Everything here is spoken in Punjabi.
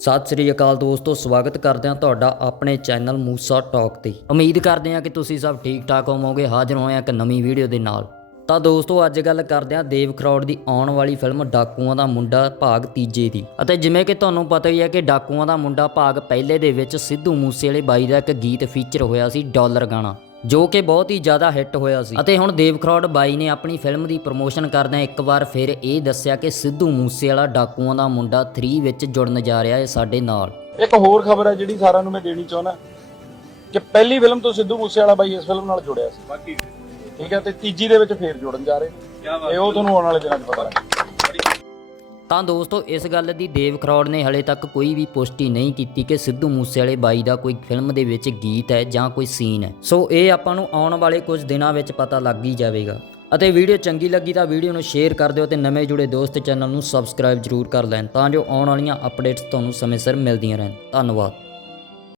ਸਤਿ ਸ੍ਰੀ ਅਕਾਲ ਦੋਸਤੋ, ਸਵਾਗਤ ਕਰਦੇ ਹਾਂ ਤੁਹਾਡਾ ਆਪਣੇ ਚੈਨਲ ਮੂਸਾ ਟਾਕ ਤੇ। ਉਮੀਦ ਕਰਦੇ ਹਾਂ ਕਿ ਤੁਸੀਂ ਸਭ ਠੀਕ ਠਾਕ ਹੋਵੋਗੇ, ਹਾਜ਼ਰ ਹੋਏ ਹਾਂ ਇੱਕ ਨਵੀਂ ਵੀਡੀਓ ਦੇ ਨਾਲ। ਤਾਂ ਦੋਸਤੋ, ਅੱਜ ਗੱਲ ਕਰਦੇ ਹਾਂ ਦੇਵ ਖਰੌੜ ਦੀ ਆਉਣ ਵਾਲੀ ਫਿਲਮ ਡਾਕੂਆਂ ਦਾ ਮੁੰਡਾ ਭਾਗ ਤੀਜੇ ਦੀ। ਅਤੇ ਜਿਵੇਂ ਕਿ ਤੁਹਾਨੂੰ ਪਤਾ ਹੀ ਹੈ ਕਿ ਡਾਕੂਆਂ ਦਾ ਮੁੰਡਾ ਭਾਗ ਪਹਿਲੇ ਦੇ ਵਿੱਚ ਸਿੱਧੂ ਮੂਸੇ ਵਾਲੇ ਬਾਈ ਦਾ ਇੱਕ ਗੀਤ ਫੀਚਰ ਹੋਇਆ ਸੀ, ਡਾਲਰ ਗਾਣਾ। ਜੋ ਕਿ ਬਹੁਤ ਹੀ ਜ਼ਿਆਦਾ ਹਿੱਟ ਹੋਇਆ ਸੀ। ਅਤੇ ਹੁਣ ਦੇਵ ਖਰੋੜ ਬਾਈ ਨੇ ਆਪਣੀ ਫਿਲਮ ਦੀ ਪ੍ਰੋਮੋਸ਼ਨ ਕਰਦਿਆਂ ਇੱਕ ਵਾਰ ਫਿਰ ਇਹ ਦੱਸਿਆ ਕਿ ਸਿੱਧੂ ਮੂਸੇਵਾਲਾ ਡਾਕੂਆਂ ਦਾ ਮੁੰਡਾ 3 ਵਿੱਚ ਜੁੜਨ ਜਾ ਰਿਹਾ ਹੈ ਸਾਡੇ ਨਾਲ। ਇੱਕ ਹੋਰ ਖਬਰ ਹੈ ਜਿਹੜੀ ਸਾਰਿਆਂ ਨੂੰ ਮੈਂ ਦੇਣੀ ਚਾਹੁੰਦਾ ਕਿ ਪਹਿਲੀ ਫਿਲਮ ਤੋਂ ਸਿੱਧੂ ਮੂਸੇਵਾਲਾ ਬਾਈ ਇਸ ਫਿਲਮ ਨਾਲ ਜੁੜਿਆ ਸੀ। ਬਾਕੀ ਠੀਕ ਹੈ ਤੇ ਤੀਜੀ ਦੇ ਵਿੱਚ ਫੇਰ ਜੁੜਨ ਜਾ ਰਹੇ ਕੀ ਬਾਤ ਤੇ ਉਹ ਤੁਹਾਨੂੰ ਆਉਣ ਵਾਲੇ ਦਿਨਾਂ 'ਚ ਪਤਾ ਲੱਗ ਤਾਂ ਦੋਸਤੋ, ਇਸ ਗੱਲ ਦੀ ਦੇਵ ਖਰੋੜ ਨੇ ਹਲੇ ਤੱਕ ਕੋਈ ਵੀ ਪੁਸ਼ਟੀ ਨਹੀਂ ਕੀਤੀ ਕਿ ਸਿੱਧੂ ਮੂਸੇਵਾਲੇ ਬਾਈ ਦਾ ਕੋਈ ਫਿਲਮ ਦੇ ਵਿੱਚ ਗੀਤ ਹੈ ਜਾਂ ਕੋਈ ਸੀਨ ਹੈ। ਸੋ ਇਹ ਆਪਾਂ ਨੂੰ ਆਉਣ ਵਾਲੇ ਕੁਝ ਦਿਨਾਂ ਵਿੱਚ ਪਤਾ ਲੱਗ ਹੀ ਜਾਵੇਗਾ। ਅਤੇ ਵੀਡੀਓ ਚੰਗੀ ਲੱਗੀ ਤਾਂ ਵੀਡੀਓ ਨੂੰ ਸ਼ੇਅਰ ਕਰ ਦਿਓ ਤੇ ਨਵੇਂ ਜੁੜੇ ਦੋਸਤ ਚੈਨਲ ਨੂੰ ਸਬਸਕ੍ਰਾਈਬ ਜਰੂਰ ਕਰ ਲੈਣ ਤਾਂ ਜੋ ਆਉਣ ਵਾਲੀਆਂ ਅਪਡੇਟਸ ਤੁਹਾਨੂੰ ਸਮੇਂ ਸਿਰ ਮਿਲਦੀਆਂ ਰਹਿਣ। ਧੰਨਵਾਦ।